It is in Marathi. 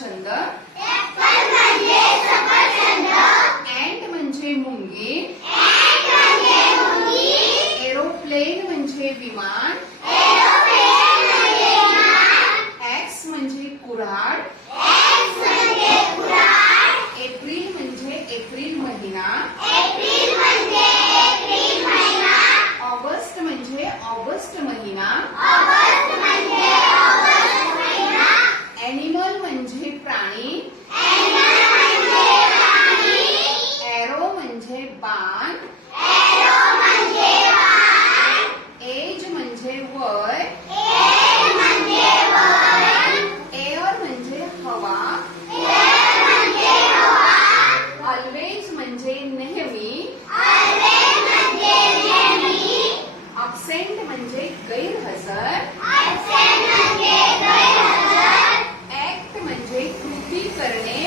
सफरचंद, अँट म्हणजे मुंगी, एरोप्लेन म्हणजे विमान, एक्स म्हणजे कुऱ्हाड, एप्रिल म्हणजे एप्रिल महिना, ऑगस्ट म्हणजे ऑगस्ट महिना, ॲनिमल म्हणजे प्राणी, एरो म्हणजे बाण, एज म्हणजे वय, एअर म्हणजे हवा, ऑलवेज म्हणजे नेहमी, अब्सेंट म्हणजे गैरहजर, ऍक्ट म्हणजे कृती करणे,